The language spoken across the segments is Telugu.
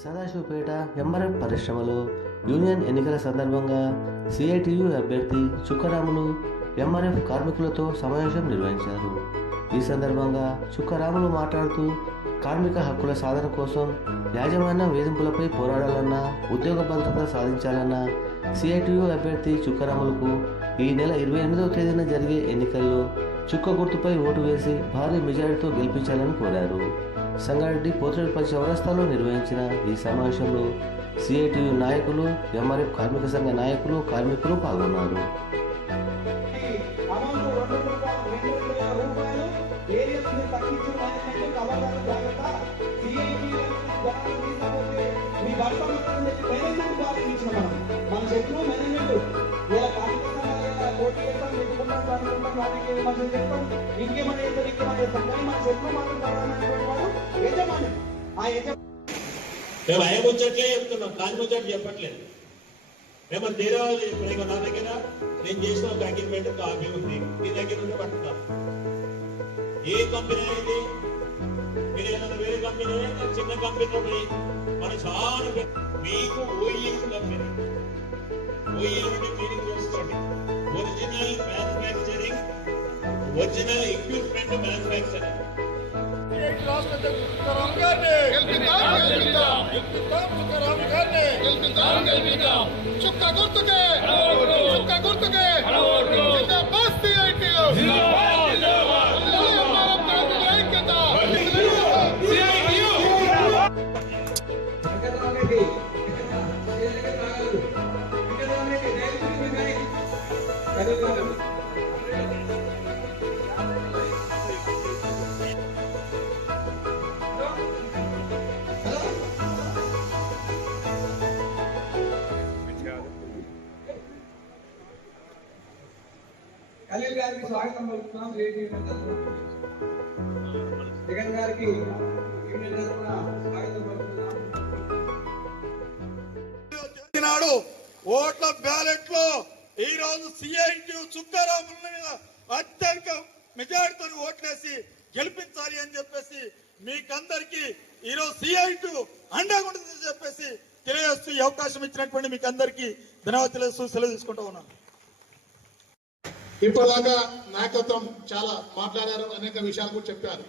సదాశివపేట ఎంఆర్ఎఫ్ పరిశ్రమలో యూనియన్ ఎన్నికల సందర్భంగా సిఐటియు అభ్యర్థి చుక్కరాములు ఎంఆర్ఎఫ్ కార్మికులతో సమావేశం నిర్వహించారు. ఈ సందర్భంగా చుక్కరాములు మాట్లాడుతూ కార్మిక హక్కుల సాధన కోసం యాజమాన్య వేధింపులపై పోరాడాలన్నా ఉద్యోగ భద్రత సాధించాలన్నా సిఐటియు అభ్యర్థి చుక్కరాములకు ఈ నెల ఇరవై ఎనిమిదవ తేదీన జరిగే ఎన్నికల్లో చుక్క గుర్తుపై ఓటు వేసి భారీ మెజారిటీతో గెలిపించాలని కోరారు. సంగారెడ్డి పోతురెడ్డిపల్లి చౌరస్తాలో నిర్వహించిన ఈ సమావేశంలో సిఐటియు నాయకులు ఎంఆర్ఎఫ్ కార్మిక సంఘ నాయకులు కార్మికులు పాల్గొన్నారు ఇంకేమైనా ఇంకేమైనా చేస్తాం మన మాత్రం ప్రధానమైనటువంటి వాడు యజమాని. ఆ యజమాని. మేము అయ్య చెప్తున్నాం కాని ముచ్చట్లు చెప్పట్లేదు. మేము తీరే ఇప్పుడు నా దగ్గర నేను చేసిన ఒక అగ్రిమెంట్ కాపీ ఉంది. మీ దగ్గర ఉంటే పట్టుకున్నాం. ఏ కంపెనీ ఇది మీరు ఏదైనా వేరే కంపెనీ చిన్న కంపెనీ పోయి మన చాలా మీకు ఓఈఎం కంపెనీ ఓఈఎం అంటే మీరు చేసుకోండి. Original manufacturing original equipment manufacturing చుక్క గుర్తుకే చుక్క గుర్తుకే జిందాబాద్ సిఐటియు ఐక్యత వెంకటరామరెడ్డి ఖలీల్ గారికి స్వాగతం పలుకుతున్నాం. రేడియో జగన్ గారికి స్వాగతం పలుకుతున్నాం. నాడు ఓట్ల బ్యాలెట్లో ఈ రోజు సిఐటి చుక్కారాముల మీద అత్యధిక మెజారిటీతో ఓట్లేసి గెలిపించాలి అని చెప్పేసి మీకందరికి ఈ రోజు సిఐటి అండగా ఉంటుందని చెప్పేసి తెలియజేస్తూ ఈ అవకాశం ఇచ్చినటువంటి మీకు అందరికి ధన్యవాదాలు సెలవు తీసుకుంటూ ఉన్నాను. ఇప్పటిదాకా నాయకత్వం చాలా మాట్లాడారు అనేక విషయాలు కూడా చెప్పారు.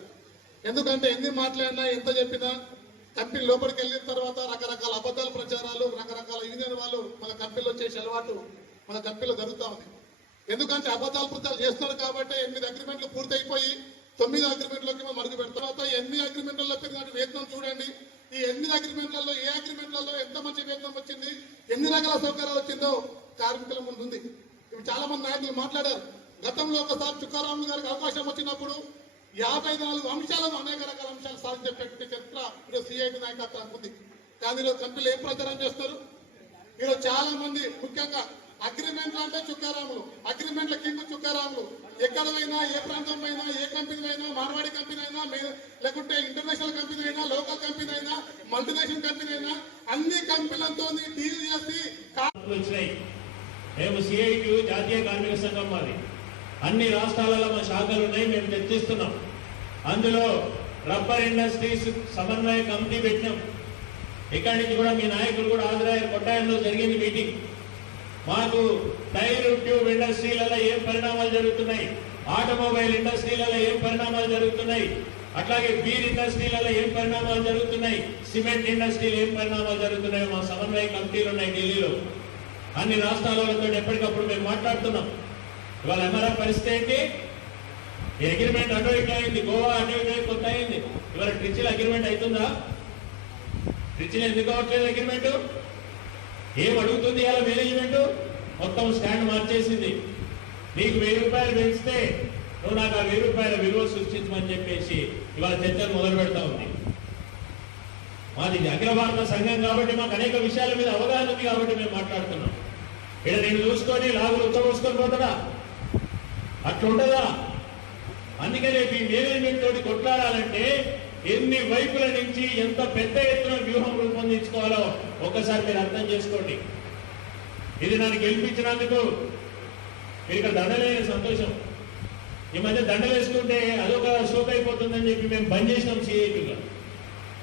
ఎందుకంటే ఎన్ని మాట్లాడినా ఎంత చెప్పినా కంపెనీ లోపలికి వెళ్ళిన తర్వాత రకరకాల అబద్ధాల ప్రచారాలు రకరకాల యూనియన్ వాళ్ళు మన కంపెనీలో చేసే అలవాటు మన కంపెనీలో జరుగుతూ ఉంది. ఎందుకంటే అబద్ధాల ప్రచారాలు చేస్తున్నారు కాబట్టి ఎనిమిది అగ్రిమెంట్లు పూర్తయిపోయి తొమ్మిది అగ్రిమెంట్లోకి మనం అడుగు పెడతాం. తర్వాత ఎన్ని అగ్రిమెంట్లలో పెరిగినట్టు వేతనం చూడండి. ఈ ఎనిమిది అగ్రిమెంట్లలో ఏ అగ్రిమెంట్లలో ఎంత మంచి వేతనం వచ్చింది ఎన్ని రకాల సౌకర్యాలు వచ్చిందో కార్మికుల ముందు ఉంది చాలా మంది నాయకులు మాట్లాడారు. గతంలో ఒకసారి చుక్కారాములు గారికి అవకాశం వచ్చినప్పుడు యాభై నాలుగు అంశాలను అనేక రకాల అంశాలు సాధించేటటువంటి చరిత్ర ఈరోజు సిఐటి నాయకత్వానికి ఉంది. కానీ ఈరోజు కంపెనీలు ఏం ప్రచారం చేస్తారు? ఈరోజు చాలా మంది ముఖ్యంగా అగ్రిమెంట్లు అంటే చుక్కారాములు అగ్రిమెంట్ల కింద చుక్కారాములు. ఎక్కడైనా ఏ ప్రాంతం అయినా ఏ కంపెనీ అయినా మార్వాడి కంపెనీ అయినా లేకుంటే ఇంటర్నేషనల్ కంపెనీ అయినా లోకల్ కంపెనీ అయినా మల్టీనేషనల్ కంపెనీ అయినా అన్ని కంపెనీలతో డీల్ చేసి వచ్చినాయి. మేము సిఐటి జాతీయ కార్మిక సంఘం మాది. అన్ని రాష్ట్రాలలో మా శాఖలు ఉన్నాయి మేము తెచ్చిస్తున్నాం. అందులో రబ్బర్ ఇండస్ట్రీస్ సమన్వయ కమిటీ పెట్టినాం. ఇక్కడి నుంచి కూడా మీ నాయకులు కూడా హాజరయ్యారు కొట్టాయంలో జరిగింది మీటింగ్. మాకు టైర్ ట్యూబ్ ఇండస్ట్రీలలో ఏం పరిణామాలు జరుగుతున్నాయి? ఆటోమొబైల్ ఇండస్ట్రీలలో ఏం పరిణామాలు జరుగుతున్నాయి? అట్లాగే బీర్ ఇండస్ట్రీలలో ఏం పరిణామాలు జరుగుతున్నాయి? సిమెంట్ ఇండస్ట్రీలో ఏం పరిణామాలు జరుగుతున్నాయి మా సమన్వయ కమిటీలు ఉన్నాయి ఢిల్లీలో. అన్ని రాష్ట్రాల వాళ్ళతో ఎప్పటికప్పుడు మేము మాట్లాడుతున్నాం. ఇవాళ ఎంఆర్ఆర్ పరిస్థితి ఏంటి? ఈ అగ్రిమెంట్ అటో ఇటు అయింది. గోవా అటు ఇటు కొత్త అయింది. ఇవాళ ట్రిచిల్ అగ్రిమెంట్ అవుతుందా? ట్రిచిల్ ఎందుకు అవ్వట్లేదు అగ్రిమెంట్ ఏం అడుగుతుంది ఇలా మేనేజ్మెంట్ మొత్తం స్టాండ్ మార్చేసింది. నీకు వెయ్యి రూపాయలు పెంచితే నువ్వు నాకు ఆ వెయ్యి రూపాయల విలువ సృష్టించమని చెప్పేసి ఇవాళ చర్చలు మొదలు పెడతా ఉంది. మాది అఖిల భారత సంఘం కాబట్టి మాకు అనేక విషయాల మీద అవగాహన ఉంది కాబట్టి మేము మాట్లాడుతున్నాం. ఇక్కడ నేను చూసుకొని లాగులు ఉచ్చబోసుకొని పోతాడా? అట్లుండదా? అందుకే రేపు ఈ మేనేజ్మెంట్ తోటి కొట్లాడాలంటే ఎన్ని వైపుల నుంచి ఎంత పెద్ద ఎత్తున వ్యూహం రూపొందించుకోవాలో ఒకసారి మీరు అర్థం చేసుకోండి. ఇది నన్ను గెలిపించినందుకు మీరు ఇక్కడ దండలేని సంతోషం. ఈ మధ్య దండలు వేసుకుంటే అదొక షోక్ అయిపోతుందని చెప్పి మేము బంద్ చేసినాం సిఐటిగా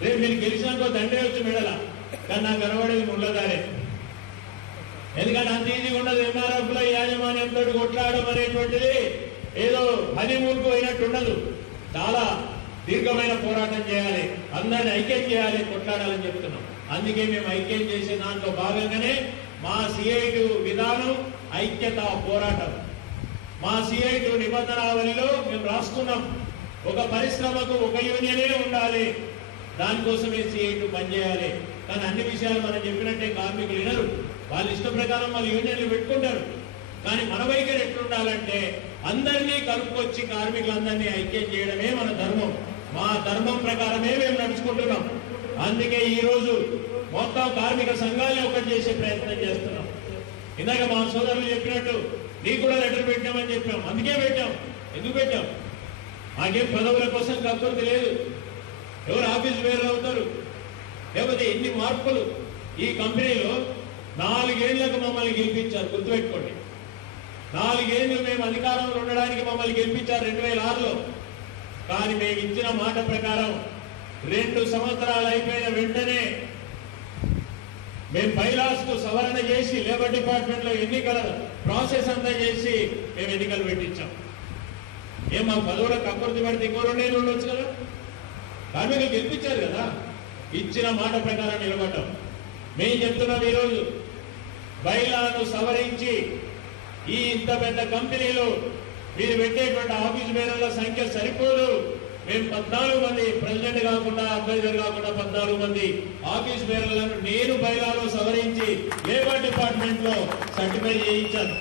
రేపు మీరు గెలిచినాక దండే వచ్చి మెడల. కానీ నాకు కనబడేది ముళ్ళదారే ఎందుకంటే అంత ఈజీగా ఉండదు. ఎంఆర్ఎఫ్లో యాజమాన్యంతో కొట్లాడడం అనేటువంటిది ఏదో హనీమూన్కు అయినట్టు ఉండదు. చాలా దీర్ఘమైన పోరాటం చేయాలి. అందరిని ఐక్యం చేయాలి కొట్లాడాలని చెప్తున్నాం. అందుకే మేము ఐక్యం చేసే దాంట్లో భాగంగానే మా సిఐటి విధానం ఐక్యత పోరాటం. మా సిఐటి నిబంధనావళిలో మేము రాసుకున్నాం. ఒక పరిశ్రమకు ఒక యూనియనే ఉండాలి. దానికోసమే సిఐటి పనిచేయాలి కానీ అన్ని విషయాలు మనం చెప్పినట్టే కార్మికులు వినరు వాళ్ళ ఇష్ట ప్రకారం వాళ్ళు యూనియన్లు పెట్టుకుంటారు. కానీ మన వైఖరి ఎట్లుండాలంటే అందరినీ కలుపుకొచ్చి కార్మికులందరినీ ఐక్యం చేయడమే మన ధర్మం. మా ధర్మం ప్రకారమే మేము నడుచుకుంటున్నాం. అందుకే ఈరోజు మొత్తం కార్మిక సంఘాలు ఒకటి చేసే ప్రయత్నం చేస్తున్నాం. ఇందాక మా సోదరులు చెప్పినట్టు నీకు కూడా లెటర్ పెట్టామని చెప్పాం. అందుకే పెట్టాం. ఎందుకు పెట్టాం? మాకేం పదవుల కోసం కక్కుర్తి లేదు. ఎవరు ఆఫీస్ వేరు అవుతారు? లేకపోతే ఎన్ని మార్పులు? ఈ కంపెనీలో నాలుగేళ్ళకు మమ్మల్ని గెలిపించారు. గుర్తుపెట్టుకోండి. నాలుగేళ్ళు మేము అధికారంలో ఉండడానికి మమ్మల్ని గెలిపించారు రెండు వేల ఆరులో కానీ మేము ఇచ్చిన మాట ప్రకారం రెండు సంవత్సరాలు అయిపోయిన వెంటనే మేము బైలాస్కు సవరణ చేసి లేబర్ డిపార్ట్మెంట్లో ఎన్నికల ప్రాసెస్ అంతా చేసి మేము ఎన్నికలు పెట్టించాం. ఏం మా పదవులకు అభివృద్ధి పడితే ఇంకో రెండేళ్ళు ఉండొచ్చు కదా? కార్మికులు గెలిపించారు కదా? ఇచ్చిన మాట ప్రకారం నిలబడ్డాం మేము చెప్తున్నాం ఈరోజు బయలాను సవరించి ఈ ఇంత పెద్ద కంపెనీలు మీరు పెట్టేటువంటి ఆఫీస్ బేరర్ల సంఖ్య సరిపోదు. మేము పద్నాలుగు మంది ప్రెసిడెంట్ కాకుండా అడ్వైజర్ కాకుండా పద్నాలుగు మంది ఆఫీస్ మేరలను నేను బయలాలో సవరించి లేబర్ డిపార్ట్మెంట్లో సర్టిఫై చేయించాను.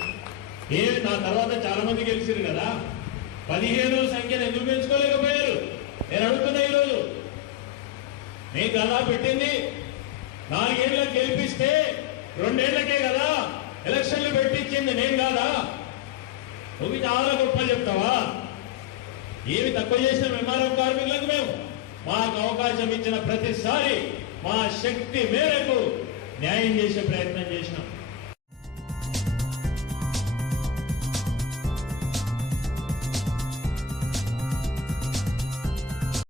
ఏ నా తర్వాత చాలా మంది గెలిచారు కదా? పదిహేను సంఖ్యను ఎందుకు పెంచుకోలేకపోయారు? నేను అడుగుతున్నా ఈరోజు నీకు అలా పెట్టింది నాలుగేళ్ళకు గెలిపిస్తే రెండేళ్ళకే కదా ఎలక్షన్లు పెట్టించింది నేను కాదా? నువ్వు చాలా గొప్పలు చెప్తావా? ఏమి తక్కువ చేసిన ఎంఆర్ఎఫ్ కార్మికులకు మేము మాకు అవకాశం ఇచ్చిన ప్రతిసారి మా శక్తి మేరకు న్యాయం చేసే ప్రయత్నం చేసినాం.